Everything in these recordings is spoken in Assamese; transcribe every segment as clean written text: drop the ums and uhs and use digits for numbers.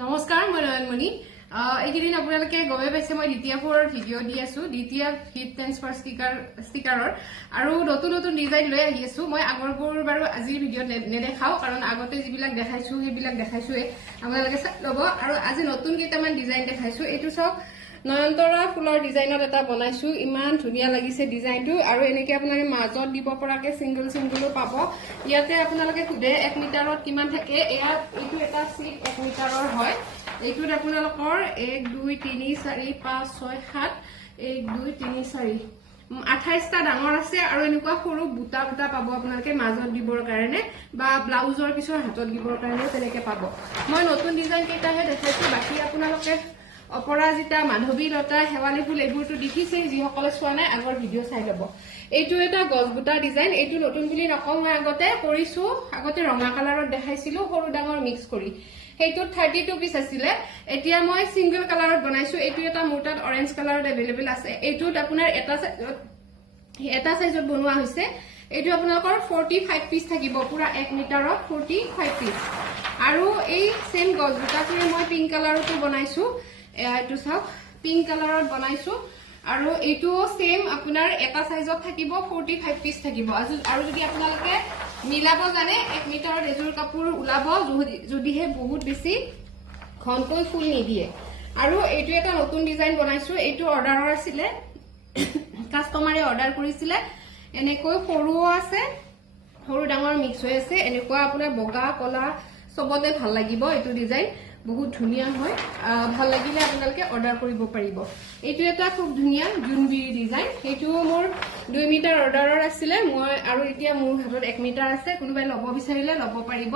নমস্কাৰ মই নয়নমণি এইকেইদিন আপোনালোকে গমে পাইছে মই দ্বিতীয় ফোৰৰ ভিডিঅ' দি আছো দ্বিতীয় হিট ট্ৰান্সফাৰ ষ্টিকাৰৰ আৰু নতুন নতুন ডিজাইন লৈ আহি আছো মই আগৰবোৰ বাৰু আজিৰ ভিডিঅ'ত নেদেখাও কাৰণ আগতে যিবিলাক দেখাইছো সেইবিলাক দেখাইছোৱে আপোনালোকে চাই ল'ব আৰু আজি নতুন কেইটামান ডিজাইন দেখাইছো এইটো চাওক নয়নতৰা ফুলৰ ডিজাইনত এটা বনাইছো ইমান ধুনীয়া লাগিছে ডিজাইনটো আৰু এনেকে আপোনালোকে মাজত দিব পৰাকে সিঙ্গল সিঙ্গলো পাব ইয়াতে আপোনালোকে খুদে 1 মিটাৰত কিমান থাকে এয়া এইটো এটা সিট 1 মিটাৰৰ হয় এইটোত আপোনালোকৰ 1 2 3 4 5 6 7 1 2 3 4 28টা ডাঙৰ আছে আৰু এনেকুৱা সৰু বুটা বুটা পাব আপোনালোকে মাজত দিবৰ কাৰণে বা ব্লাউজৰ পিছৰ হাতত দিবৰ কাৰণে তেনেকে পাব মই নতুন ডিজাইন কেইটাহে দেখাইছো বাকি আপোনালোকে অপৰাজিতা মাধৱীলতা হেৱালী ফুল এইবোৰটো দেখিছে যিসকলে চোৱা নাই আগৰ ভিডিঅ' চাই ল'ব এইটো এটা গছবুটা ডিজাইন এইটো নতুন বুলি নকওঁ মই আগতে কৰিছো আগতে ৰঙা কালাৰত দেখাইছিলো সৰু ডাঙৰ মিক্স কৰি সেইটোত 32 পিস আছিল এতিয়া মই সিঙ্গল কালাৰত বনাইছো এইটো এটা মোটাত অৰেঞ্জ কালাৰত अवेलेबल আছে এইটোত আপোনাৰ এটা সাইজত বনোৱা হৈছে এইটো আপোনালোকৰ 45 পিস থাকিব পুৰা 1 মিটাৰত 45 পিস আৰু এই সেম গছবুটাটোৰে মই পিংক কালাৰটো বনাইছো এইটো চাওক পিংক কালাৰত বনাইছো আৰু এইটো সেম আপোনাৰ এটা সাইজত থাকিব 45 পিস থাকিব আৰু যদি আপোনালোকে মিলাব জানে 1 মিটাৰত এজোৰ কাপোৰ উলাব যদিহে বহুত বেছি ঘনকৈ ফুল নিদিয়ে আৰু এইটো এটা নতুন ডিজাইন বনাইছো এইটো অৰ্ডাৰৰ আছিল কাস্টমাৰে অৰ্ডাৰ কৰিছিল এনেকৈ সৰুও আছে সৰু ডাঙৰ মিক্স হৈ আছে এনেকুৱা আপোনাৰ বগা কলা সবতে ভাল লাগিব এইটো ডিজাইন বহুত ধুনিয়া হয় ভাল লাগিলে আপোনালোকে অৰ্ডাৰ কৰিব পাৰিব এইটো এটা খুব ধুনিয়া জুনবিৰি ডিজাইন এইটো মোৰ 2 মিটাৰ অৰ্ডাৰৰ আছিল মই আৰু এতিয়া মোৰ হাতত 1 মিটাৰ আছে কোনোবাই ল'ব বিচাৰিলে ল'ব পাৰিব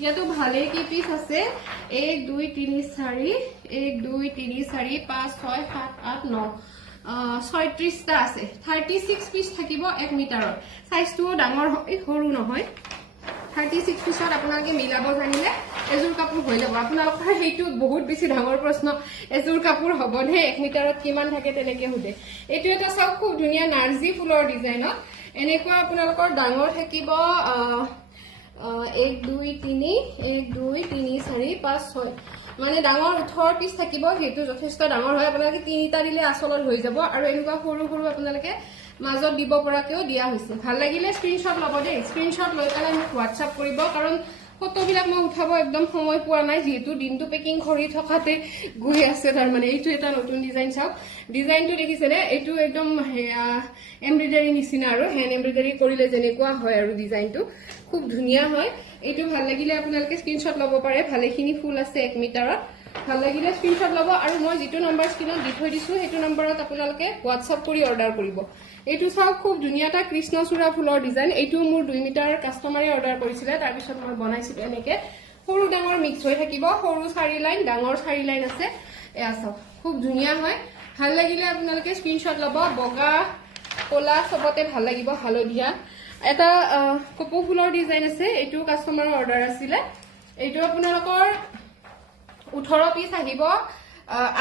ইয়াতো ভালে কি পিস আছে 1 2 3 4 1 2 3 4 5 6 7 8 9 36টা আছে 36 পিস থাকিব 1 মিটাৰৰ সাইজটো ডাঙৰ সৰু নহয় 36 পিছত আপোনালোকে মিলাব জানিলে এজোৰ কাপোৰ হৈ যাব আপোনালোকৰ হেইটো বহুত বেছি ডাঙৰ প্ৰশ্ন এজোৰ কাপোৰ হবনে 1 মিটাৰত কিমান থাকে তেনেকে হদে এইটো এটা সব খুব ধুনিয়া নাৰ্জি ফুলৰ ডিজাইনত এনেকুৱা আপোনালোকৰ ডাঙৰ থাকিব 1 2 3 1 2 3 4 5 6 মানে ডাঙৰ 18 পিস থাকিব হেতু যথেষ্ট ডাঙৰ হয় আপোনালোকে তিনিটা দিলে আসলত হৈ যাব আৰু এনেকুৱা সৰু সৰু আপোনালোকে মাজত দিব পৰাকেও দিয়া হৈছে ভাল লাগিলে স্ক্ৰিনশ্বট ল'ব দে স্ক্ৰিনশ্বট লৈ পেলাই মোক WhatsApp কৰিব কাৰণ ফটোবিলাক মই উঠাব একদম সময় পোৱা নাই যেহেতু দিনটো পেকিং কৰি থকাতে গৈ আছে তাৰ মানে এইটো এটা নতুন ডিজাইন চাওক ডিজাইনটো দেখিছেনে এইটো একদম এমব্ৰয়ডাৰী নিচিনা আৰু হ্যান্ড এমব্ৰয়ডাৰী কৰিলে যেনেকুৱা হয় আৰু ডিজাইনটো খুব ধুনিয়া হয় এইটো ভাল লাগিলে আপোনালোকে স্ক্ৰিনশ্বট ল'ব পাৰে ভালেখিনি ফুল আছে 1 মিটাৰত ভাল লাগিলে স্ক্ৰিনশ্বট ল'ব আৰু মই যেটো নম্বৰ স্ক্ৰিনত দি থৈ দিছো হেতু নম্বৰত আপোনালোকে WhatsApp কৰি অৰ্ডাৰ কৰিব এইটো চাওক খুব ধুনিয়াটা কৃষ্ণচূড়া ফুলৰ ডিজাইন এইটো মোৰ 2 মিটাৰ কাস্টমাৰে অৰ্ডাৰ কৰিছিল তাৰ পিছত মই বনাইছিলো এনেকে সৰু ডাঙৰ মিক্স হৈ থাকিব সৰু 4 লাইন ডাঙৰ 4 লাইন আছে এয়া চাওক খুব ধুনিয়া হয় ভাল লাগিলে আপোনালোকে স্ক্ৰিনশ্বট ল'ব বগা কলা সবতে ভাল লাগিব হালধীয়া এটা কপৌ ফুলৰ ডিজাইন আছে এইটো কাস্টমাৰৰ অৰ্ডাৰ আছিল এইটো আপোনালোকৰ 18 পিস আহিব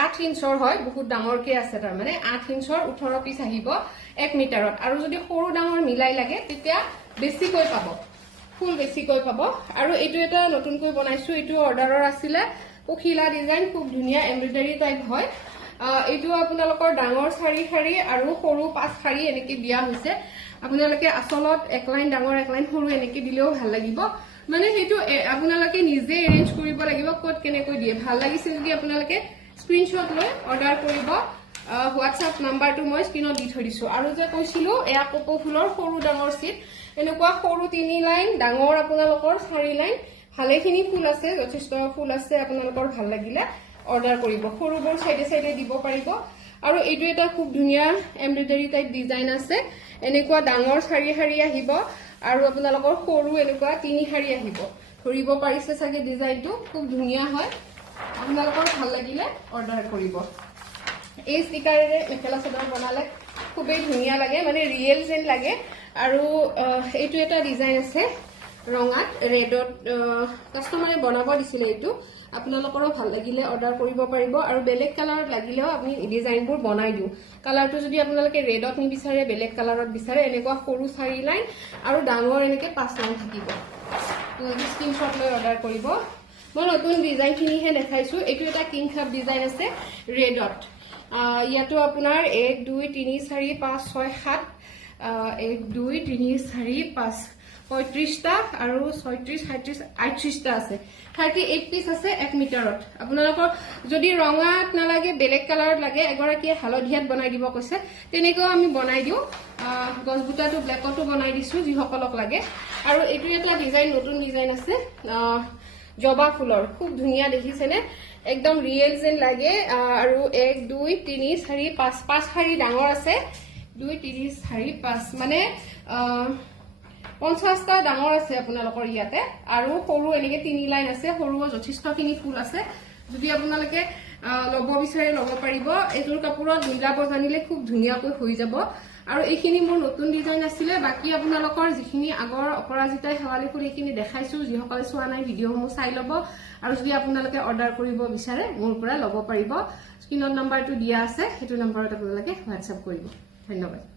8 ইঞ্চৰ হয় বহুত ডাঙৰকে আছে তাৰ মানে 8 ইঞ্চৰ 18 পিস আহিব 1 মিটাৰত আৰু যদি সৰু ডাঙৰ মিলাই লাগে তেতিয়া বেছিকৈ পাব ফুল বেছিকৈ পাব আৰু এইটো এটা নতুনকৈ বনাইছো এইটো অৰ্ডাৰৰ আছিল পখিলা ডিজাইন খুব ধুনিয়া এমব্ৰয়ডাৰী টাইপ হয় এইটো আপোনালোকৰ ডাঙৰ 4 শাৰী আৰু সৰু 5 শাৰী এনেকে দিয়া হৈছে আপোনালোকে আসলত এক লাইন ডাঙৰ এক লাইন সৰু এনেকে দিলেও ভাল লাগিব মানে হেতু আপোনালোকে নিজে এৰেঞ্জ কৰিব লাগিব কোড কেনেকৈ দিয়ে ভাল লাগিছে যদি আপোনালোকে স্ক্ৰিনশ্বট লৈ অৰ্ডাৰ কৰিব WhatsApp নাম্বাৰটো মই স্ক্ৰিনত দি থৈ দিছো আৰু যে কৈছিলো এয়া কপৌ ফুলৰ সৰু ডাঙৰ সিট এনেকুৱা সৰু 3 লাইন ডাঙৰ আপোনালোকৰ 4 লাইন ভালেখিনি ফুল আছে যথেষ্ট ফুল আছে আপোনালোকৰ ভাল লাগিলে অৰ্ডাৰ কৰিব সৰুবোৰ সাইডে সাইডে দিব পাৰিব আৰু এইটো এটা খুব ধুনিয়া এমব্ৰয়ডাৰী টাইপ ডিজাইন আছে এনেকুৱা ডাঙৰ 4 শাৰী আহিব আৰু আপোনালোকৰ সৰু এনেকুৱা 3 শাৰী আহিব ধৰিব পাৰিছে চাগে ডিজাইনটো খুব ধুনিয়া হয় আপোনালোকৰ ভাল লাগিলে অৰ্ডাৰ কৰিব এই ষ্টিকাৰেৰে মেখেলা চাদৰ বনালে খুবেই ধুনিয়া লাগে মানে ৰিয়েল যেন লাগে আৰু এইটো এটা ডিজাইন আছে ৰঙাত ৰেডত কাস্টমাৰে বনাব দিছিল এইটো আপোনালোকৰো ভাল লাগিলে অৰ্ডাৰ কৰিব পাৰিব আৰু বেলেগ কালাৰত লাগিলেও আপুনি ডিজাইনবোৰ বনাই দিও কালাৰটো যদি আপোনালোকে ৰেডত নিবিচাৰে বেলেগ কালাৰত বিচাৰে এনেকুৱা সৰু 4 লাইন আৰু ডাঙৰ এনেকে 5 লাইন থাকিব স্ক্ৰিনশ্বট লৈ অৰ্ডাৰ কৰিব মই নতুন ডিজাইনখিনিহে দেখাইছো এইটো এটা কিং খাপ ডিজাইন আছে ৰেডত ইয়াতো আপোনাৰ 1 2 3 4 5 6 7 1 2 3 4 5 35টা আৰু 36 37 38টা আছে 38 পিস আছে 1 মিটাৰত আপোনালোকৰ যদি ৰঙাত নালাগে বেলেগ কালাৰত লাগে এগৰাকীয়ে হালধিয়াত বনাই দিব কৈছে তেনেকৈ আমি বনাই দিও গছবুটাটো ব্ল্যাকটো বনাই দিছো যি সকলক লাগে আৰু এইটো এটা ডিজাইন নতুন ডিজাইন আছে জবা ফুলৰ খুব ধুনিয়া দেখিছেনে একদম ৰিয়েল যেন লাগে আৰু 1 2 3 4 5 5 শাৰী ডাঙৰ আছে 2 3 4 5 মানে 50টা ডাঙৰ আছে আপোনালোকৰ ইয়াতে আৰু সৰু এনেকে 3 লাইন আছে সৰুও যথেষ্টখিনি ফুল আছে যদি আপোনালোকে লব বিচাৰে লব পাৰিব এইটোৰ কাপোৰত মিলাব জানিলে খুব ধুনিয়াকৈ হৈ যাব আৰু এইখিনি মোৰ নতুন ডিজাইন আছিল বাকি আপোনালোকৰ যিখিনি আগৰ অপৰাজিতা হেৱালি ফুল এইখিনি দেখাইছো যিসকলে চোৱা নাই ভিডিঅ'সমূহ চাই লব আৰু যদি আপোনালোকে অৰ্ডাৰ কৰিব বিচাৰে মোৰ পৰা লব পাৰিব স্ক্ৰিনত নম্বৰটো দিয়া আছে সেইটো নম্বৰত আপোনালোকে WhatsApp কৰিব ধন্যবাদ